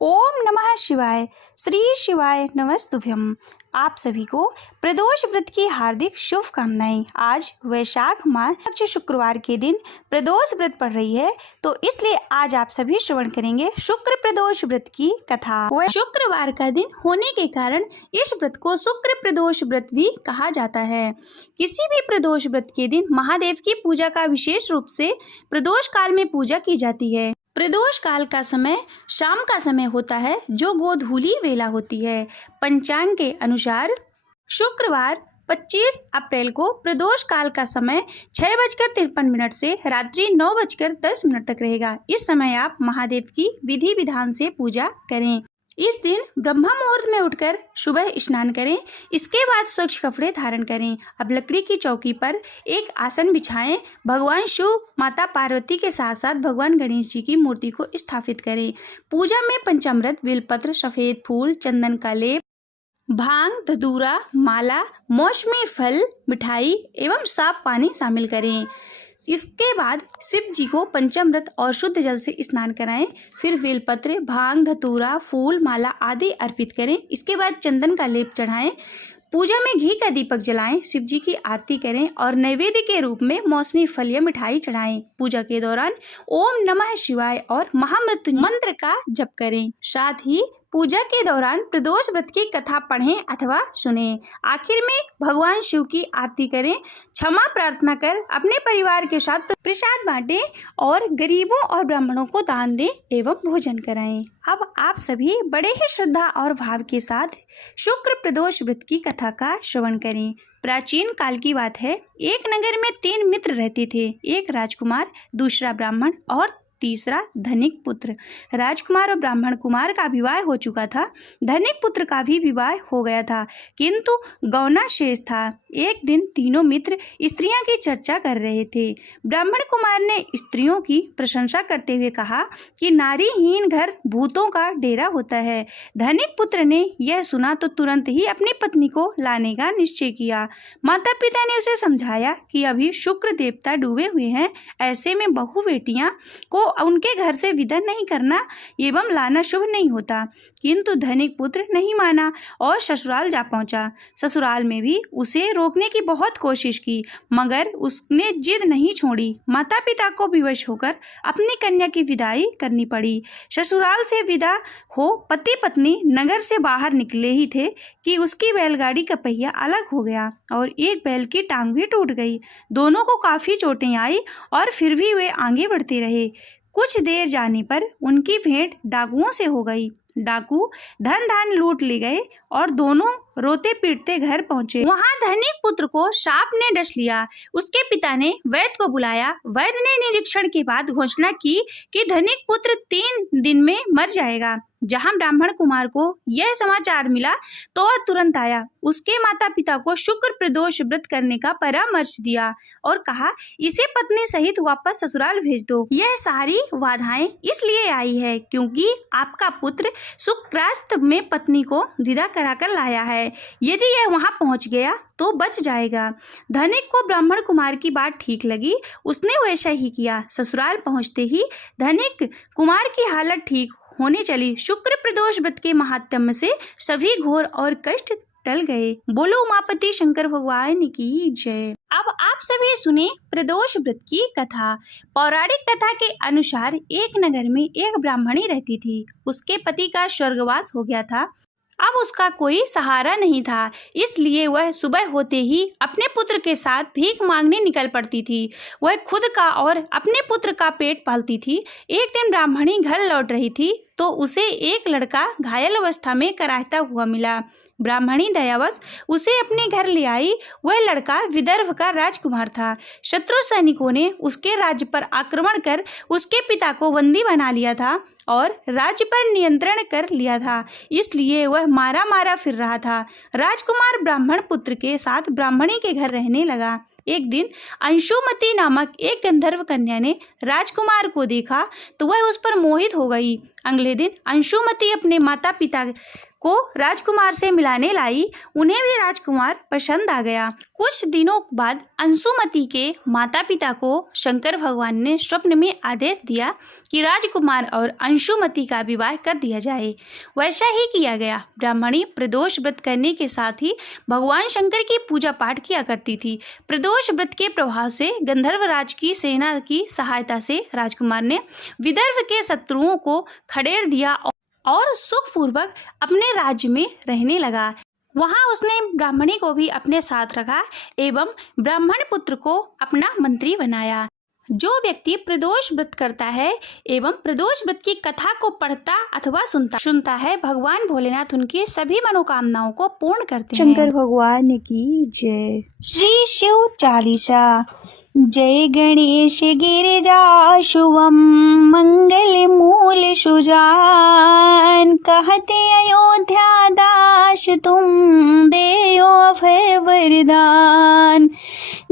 ओम नमः शिवाय। श्री शिवाय नमस्तुभ्यम। आप सभी को प्रदोष व्रत की हार्दिक शुभकामनाएं। आज वैशाख माह शुक्रवार के दिन प्रदोष व्रत पड़ रही है, तो इसलिए आज आप सभी श्रवण करेंगे शुक्र प्रदोष व्रत की कथा। शुक्रवार का दिन होने के कारण इस व्रत को शुक्र प्रदोष व्रत भी कहा जाता है। किसी भी प्रदोष व्रत के दिन महादेव की पूजा का विशेष रूप से प्रदोष काल में पूजा की जाती है। प्रदोष काल का समय शाम का समय होता है, जो गोधूली वेला होती है। पंचांग के अनुसार शुक्रवार 25 अप्रैल को प्रदोष काल का समय 6:53 से रात्रि 9:10 तक रहेगा। इस समय आप महादेव की विधि विधान से पूजा करें। इस दिन ब्रह्म मुहूर्त में उठकर सुबह स्नान करें। इसके बाद स्वच्छ कपड़े धारण करें। अब लकड़ी की चौकी पर एक आसन बिछाएं। भगवान शिव, माता पार्वती के साथ साथ भगवान गणेश जी की मूर्ति को स्थापित करें। पूजा में पंचामृत, बेलपत्र, सफेद फूल, चंदन का लेप, भांग, धतूरा, माला, मौसमी फल, मिठाई एवं साफ पानी शामिल करें। इसके बाद शिव जी को पंचामृत और शुद्ध जल से स्नान कराएं। फिर बेलपत्र, भांग, धतूरा, फूल, माला आदि अर्पित करें। इसके बाद चंदन का लेप चढ़ाएं। पूजा में घी का दीपक जलाएं, शिव जी की आरती करें और नैवेद्य के रूप में मौसमी फल या मिठाई चढ़ाएं। पूजा के दौरान ओम नमः शिवाय और महामृत्युंजय मंत्र का जप करें। साथ ही पूजा के दौरान प्रदोष व्रत की कथा पढ़ें अथवा सुनें। आखिर में भगवान शिव की आरती करें, क्षमा प्रार्थना कर अपने परिवार के साथ प्रसाद बांटें और गरीबों और ब्राह्मणों को दान दें एवं भोजन कराएं। अब आप सभी बड़े ही श्रद्धा और भाव के साथ शुक्र प्रदोष व्रत की कथा का श्रवण करें। प्राचीन काल की बात है। एक नगर में 3 मित्र रहते थे, एक राजकुमार, दूसरा ब्राह्मण और तीसरा धनिक पुत्र। राजकुमार और ब्राह्मण कुमार का विवाह हो चुका था। धनिक पुत्र का भी विवाह हो गया था, किंतु गौना शेष था। एक दिन तीनों मित्र स्त्रियों की चर्चा कर रहे थे। ब्राह्मण कुमार ने स्त्रियों की प्रशंसा करते हुए कहा कि नारीहीन घर भूतों का डेरा होता है। धनिक पुत्र ने यह सुना तो तुरंत ही अपनी पत्नी को लाने का निश्चय किया। माता पिता ने उसे समझाया कि अभी शुक्र देवता डूबे हुए हैं, ऐसे में बहु बेटियां को उनके घर से विदा नहीं करना एवं लाना शुभ नहीं होता। किंतु धनिक पुत्र नहीं माना और ससुराल जा पहुंचा। ससुराल में भी उसे रोकने की बहुत कोशिश की, मगर उसने जिद नहीं छोड़ी। माता पिता को विवश होकर अपनी कन्या की विदाई करनी पड़ी। ससुराल से विदा हो पति पत्नी नगर से बाहर निकले ही थे कि उसकी बैलगाड़ी का पहिया अलग हो गया और एक बैल की टांग भी टूट गई। दोनों को काफी चोटें आई और फिर भी वे आगे बढ़ते रहे। कुछ देर जाने पर उनकी भेंट डाकुओं से हो गई। डाकू धन धान लूट ले गए और दोनों रोते पीटते घर पहुंचे। वहां धनिक पुत्र को सांप ने डस लिया। उसके पिता ने वैद्य को बुलाया। वैद्य ने निरीक्षण के बाद घोषणा की कि धनिक पुत्र 3 दिन में मर जाएगा। जहां ब्राह्मण कुमार को यह समाचार मिला तो वह तुरंत आया। उसके माता पिता को शुक्र प्रदोष व्रत करने का परामर्श दिया और कहा, इसे पत्नी सहित वापस ससुराल भेज दो। यह सारी बाधाएं इसलिए आई है क्योंकि आपका पुत्र शुक्रास्त में पत्नी को विदा कराकर लाया है। यदि यह वहां पहुंच गया तो बच जाएगा। धनिक को ब्राह्मण कुमार की बात ठीक लगी। उसने वैसा ही किया। ससुराल पहुंचते ही धनिक कुमार की हालत ठीक होने चली। शुक्र प्रदोष व्रत के महात्म्य से सभी घोर और कष्ट टल गए। बोलो उमापति शंकर भगवान की जय। अब आप सभी सुने प्रदोष व्रत की कथा। पौराणिक कथा के अनुसार एक नगर में एक ब्राह्मणी रहती थी। उसके पति का स्वर्गवास हो गया था। अब उसका कोई सहारा नहीं था, इसलिए वह सुबह होते ही अपने पुत्र के साथ भीख मांगने निकल पड़ती थी। वह खुद का और अपने पुत्र का पेट पालती थी। एक दिन ब्राह्मणी घर लौट रही थी तो उसे एक लड़का घायल अवस्था में कराहता हुआ मिला। ब्राह्मणी दयावश उसे अपने घर ले आई। वह लड़का विदर्भ का राजकुमार था। शत्रु सैनिकों ने उसके राज्य पर आक्रमण कर उसके पिता को बंदी बना लिया था और राज्य पर नियंत्रण कर लिया था, इसलिए वह मारा मारा फिर रहा था। राजकुमार ब्राह्मण पुत्र के साथ ब्राह्मणी के घर रहने लगा। एक दिन अंशुमती नामक एक गंधर्व कन्या ने राजकुमार को देखा तो वह उस पर मोहित हो गई अगले दिन अंशुमति अपने माता पिता को राजकुमार से मिलाने लाई। उन्हें भी राजकुमार पसंद आ गया। कुछ दिनों बाद अंशुमति के माता पिता को शंकर भगवान ने स्वप्न में आदेश दिया कि राजकुमार और अंशुमति का विवाह कर दिया जाए। वैसा ही किया गया। ब्राह्मणी प्रदोष व्रत करने के साथ ही भगवान शंकर की पूजा पाठ किया करती थी। प्रदोष व्रत के प्रभाव से गंधर्वराज की सेना की सहायता से राजकुमार ने विदर्भ के शत्रुओं को खदेड़ दिया और सुखपूर्वक अपने राज्य में रहने लगा। वहां उसने ब्राह्मणी को भी अपने साथ रखा एवं ब्राह्मण पुत्र को अपना मंत्री बनाया। जो व्यक्ति प्रदोष व्रत करता है एवं प्रदोष व्रत की कथा को पढ़ता अथवा सुनता है, भगवान भोलेनाथ उनकी सभी मनोकामनाओं को पूर्ण करते हैं। शंकर भगवान की जय। श्री शिव चालीसा। जय गणेश गिरिजा शुभम मंगल मूल सुजान, कहते अयोध्या दास तुम देयो अभय वरदान।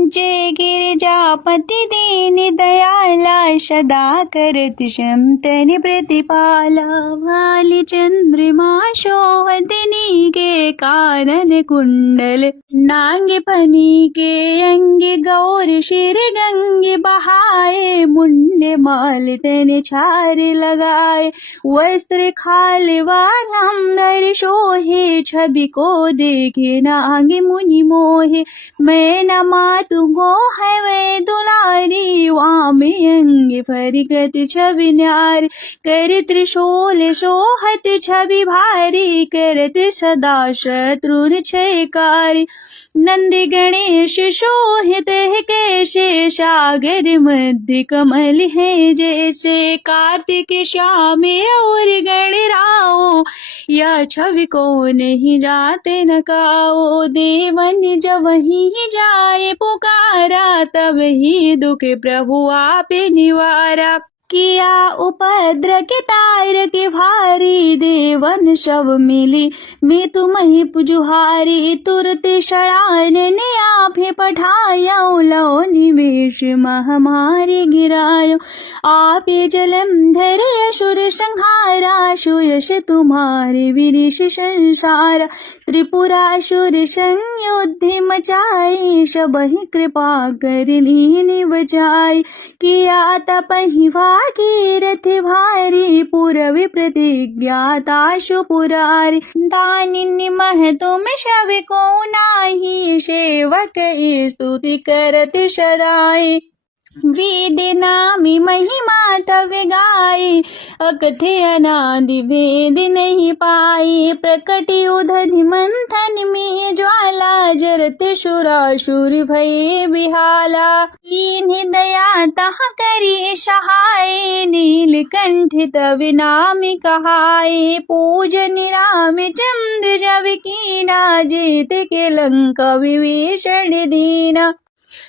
जय गिरिजापति दीन दयाला, सदा करत क्षमतन प्रतिपाला। भाल चंद्रमा शोभतनी के कानन कुंडल, नांग फनी के अंग गौर शिर गंगे बहाए। मुंडे माल तन छार लगाए, वस्त्र खाल वाघंबर शोहे। छवि को देखे नाग मुनि मोहे, मैं न मातु गो है वे दुलारी। वामे अंग फरिकत छवि न्यारी, कर त्रिशूल सोहत छवि भारी। करत सदा शत्रुर छयकारी, नंदी गणेश शोहित है कैसे। सागर मध्य कमल है जैसे, कार्तिक श्याम और गणराओ। यह छवि को नहीं जाते न काओ, देवन जब ही जाए पुकारा। तब ही दुख प्रभु आप निवारा, किया उपद्र के तार के भारी। देवन सब मिली मैं तुम ही पुजुहारी, तुरत शरण ने आप पठाया। लो निवेश महामारी गिरायो, आप जलंधर असुर संहारा। सुयश तुम्हारे विदेश संसार, त्रिपुरासुर संयुद्ध मचाई। सब ही कृपा कर लीन बचाई, किया तपहि कीरथ भारी। पूर्व प्रतिज्ञाता सुपुरारी, दानिनि मह तुम सब को नाही। सेवक स्तुति करत सदाई, वेद नामी महिमा तव गाई। अकथे अनादि भेद नहीं पाई, प्रकट उदधि मंथन में ज्वाला। जरत सुरासुर भय बिहाला, इन्हें दया तह करी सहाय। नीलकंठ तव नाम कहाय, पूजन राम चंद्र जब कीना। जेत के लंका विभीषण दीना,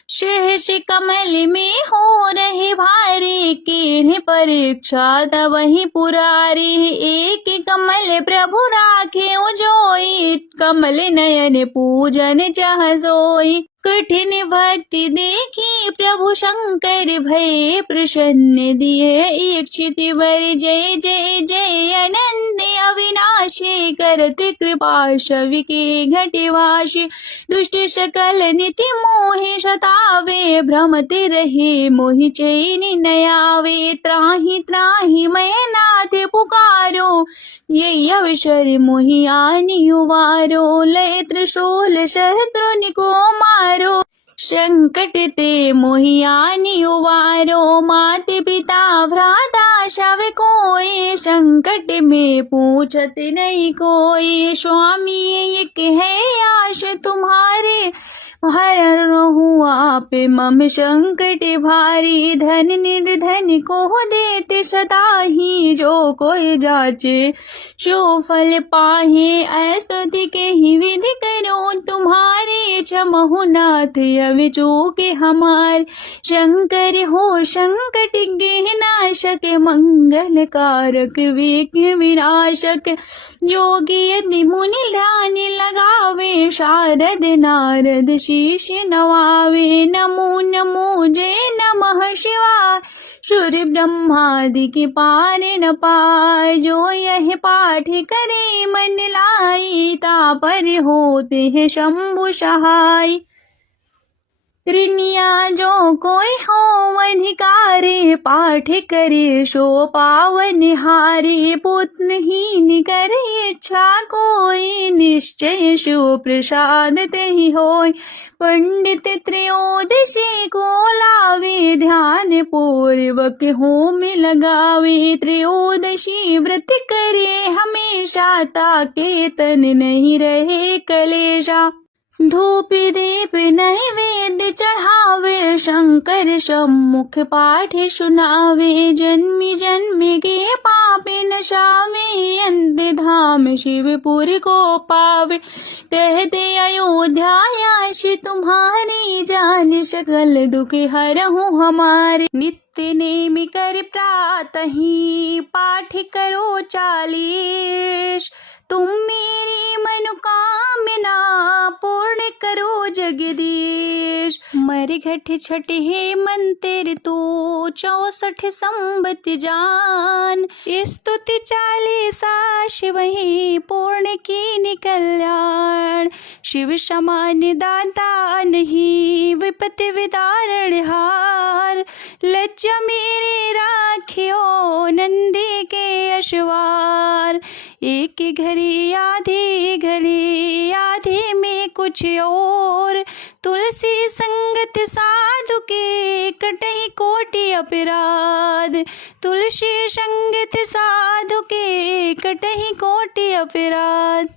सहस कमल में हो रहे भारी। कीन्ह परीक्षा तब ही पुरारी, एक कमल प्रभु राखे जोई। कमल नयन पूजन चाह सोई, कठिन भक्ति देखी प्रभु शंकर भय। प्रसन्न दिए इच्छित वर, जय जय जय अनंत अविनाशी। करत कृपा शवि के घटवाशी, दुष्ट सकल निति मोहि सतावे। भ्रमते रहे मोहि चैन न आवे, त्राहि त्राहि मैं नाथ पुकारो। ये अवसर मोहि आनि उबारो, लय त्रिशूल शत्रुन को मारो। संकट ते मोहि आनि उबारो, मात पिता भ्राता सब कोई। संकट में पूछत नहीं कोई, स्वामी एक है आश तुम्हारे। हर रहूं आप मम संकट भारी। धन निर्धन को देते सदा ही, जो कोई जाचे सो फल पाहे। स्तुति के ही विधि करो तुम्हारे, क्षमहु नाथ अवि चूके हमार। शंकर हो संकट के नाशक, मंगलकारक विघ्न विनाशक। योगी यदि मुनि ध्यान लगावे, शारद नारद शीश नवावे। नमो नमो जय नमः शिवाय, सूर्य ब्रह्मादि के पार न पाए। जो यह पाठ करे मन लाई, तापर होते हैं शंभु सहाय। ऋनिया जो कोई हो अधिकारी, पाठ करे सो पावन हारी। पुत्रहीन करे इच्छा कोई, निश्चय शिव प्रसाद तेहि होय। पंडित त्रयोदशी को लावे, ध्यान पूर्वक होम लगावे। त्रयोदशी व्रत करे हमेशा, ताके तन नहीं रहे कलेशा। धूप दीप नैवेद्य चढ़ावे, शंकर सम्मुख पाठ सुनावे। जन्मी जन्म के पाप नशावे, अंत धाम शिवपुर को पावे। कहते अयोध्या यश तुम्हारी, जान सकल दुख हरहु हमारे। नित्य नेमि कर प्रातहि, पाठ करो 40। तुम मेरी मनोकामना पूर्ण करो जगदीश। मरघट छठ है मंत्र तो 64 संबत जान। स्तुति 40 शिव ही पूर्ण की कल्याण। शिव समान दाता नहीं, विपत्ति विदारण हार। लज्जा मेरे राखियो नंदी के अश्वार। एक घड़ी आधे में कुछ और। तुलसी संगत साधु के कटहि कोटि अपराध। तुलसी संगत साधु के कटहि कोटि अपराध।